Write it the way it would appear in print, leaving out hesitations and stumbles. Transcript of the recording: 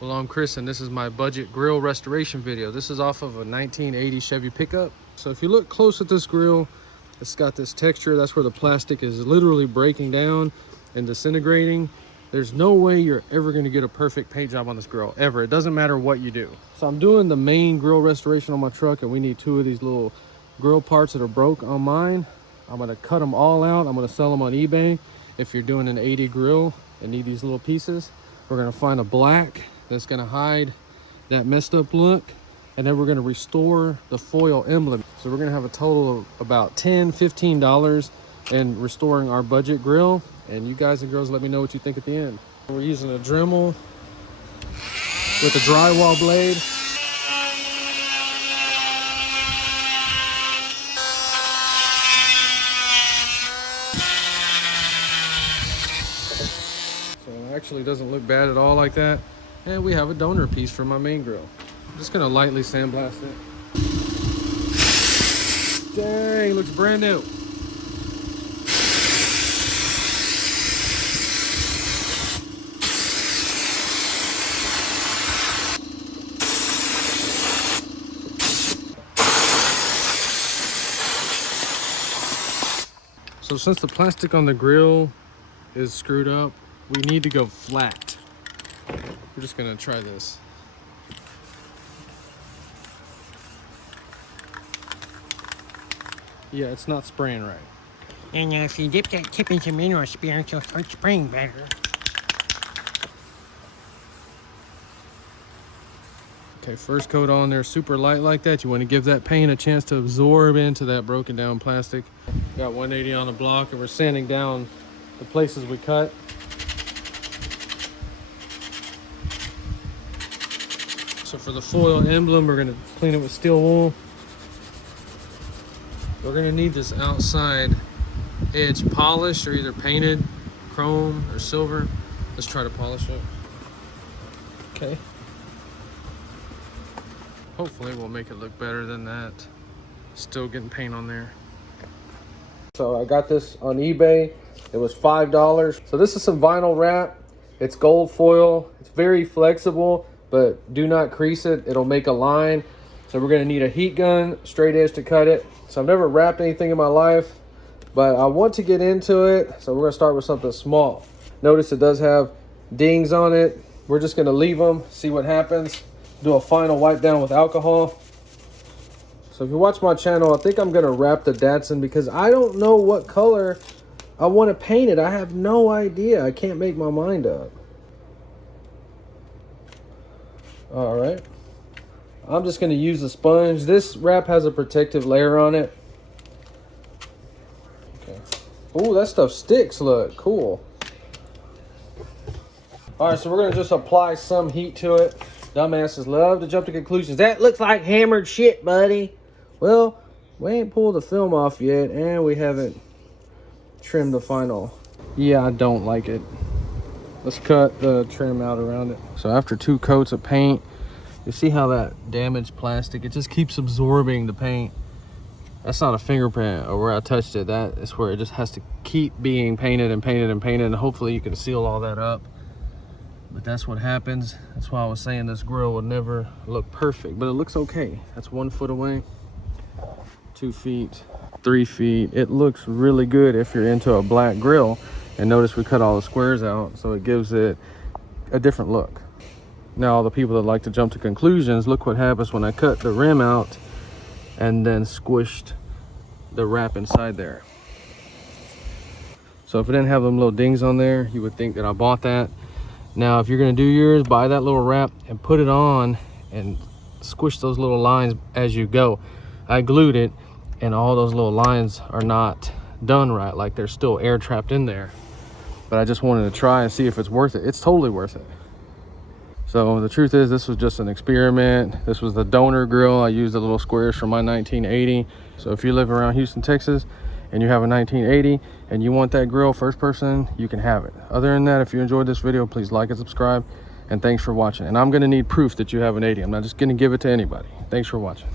Well, I'm Chris, and this is my budget grill restoration video. This is off of a 1980 Chevy pickup. So if you look close at this grill, it's got this texture. That's where the plastic is literally breaking down and disintegrating. There's no way you're ever going to get a perfect paint job on this grill, ever. It doesn't matter what you do. So I'm doing the main grill restoration on my truck, and we need 2 of these little grill parts that are broke on mine. I'm going to cut them all out. I'm going to sell them on eBay. If you're doing an 80 grill and need these little pieces, we're going to find a black that's going to hide that messed up look, and then we're going to restore the foil emblem. So we're going to have a total of about $10–15 in restoring our budget grill. And you guys and girls, let me know what you think at the end. We're using a Dremel with a drywall blade. So it actually doesn't look bad at all like that. And we have a donor piece for my main grill. I'm just gonna lightly sandblast it. Dang, looks brand new. So since the plastic on the grill is screwed up, we need to go flat. We're just gonna try this. Yeah, it's not spraying right. And if you dip that tip in some mineral spirits, it'll start spraying better. Okay, first coat on there, super light like that. You want to give that paint a chance to absorb into that broken down plastic. Got 180 on the block, and we're sanding down the places we cut. So for the foil emblem, we're gonna clean it with steel wool. We're gonna need this outside edge polished or either painted, chrome or silver. Let's try to polish it. Okay. Hopefully we'll make it look better than that. Still getting paint on there. So I got this on eBay. It was $5. So this is some vinyl wrap. It's gold foil. It's very flexible, but do not crease it. It'll make a line. So we're gonna need a heat gun, straight edge to cut it. So I've never wrapped anything in my life, but I want to get into it. So we're gonna start with something small. Notice it does have dings on it. We're just gonna leave them, see what happens. Do a final wipe down with alcohol. So if you watch my channel, I think I'm gonna wrap the Datsun because I don't know what color I want to paint it. I have no idea. I can't make my mind up. All right. I'm just gonna use a sponge. This wrap has a protective layer on it. Okay. Oh, that stuff sticks. Look, cool. All right, so we're gonna just apply some heat to it. Dumbasses love to jump to conclusions. That looks like hammered shit, buddy. Well, we ain't pulled the film off yet, and we haven't trimmed the final. Yeah, I don't like it. Let's cut the trim out around it. So after 2 coats of paint, you see how that damaged plastic, it just keeps absorbing the paint. That's not a fingerprint or where I touched it. That is where it just has to keep being painted and painted and painted, and hopefully you can seal all that up. But that's what happens. That's why I was saying this grill would never look perfect, but it looks okay. That's 1 foot away, 2 feet, 3 feet. It looks really good if you're into a black grill. And notice we cut all the squares out, so it gives it a different look. Now, all the people that like to jump to conclusions, look what happens when I cut the rim out and then squished the wrap inside there. So if it didn't have them little dings on there, you would think that I bought that. Now, if you're gonna do yours, buy that little wrap and put it on and squish those little lines as you go. I glued it, and all those little lines are not done right, like they're still air trapped in there. But I just wanted to try and see if it's worth it. It's totally worth it. So the truth is, this was just an experiment. This was the donor grill. I used the little squares from my 1980. So if you live around Houston, Texas, and you have a 1980 and you want that grill first person, you can have it. Other than that, if you enjoyed this video, please like and subscribe, and thanks for watching. And I'm gonna need proof that you have an 80. I'm not just gonna give it to anybody. Thanks for watching.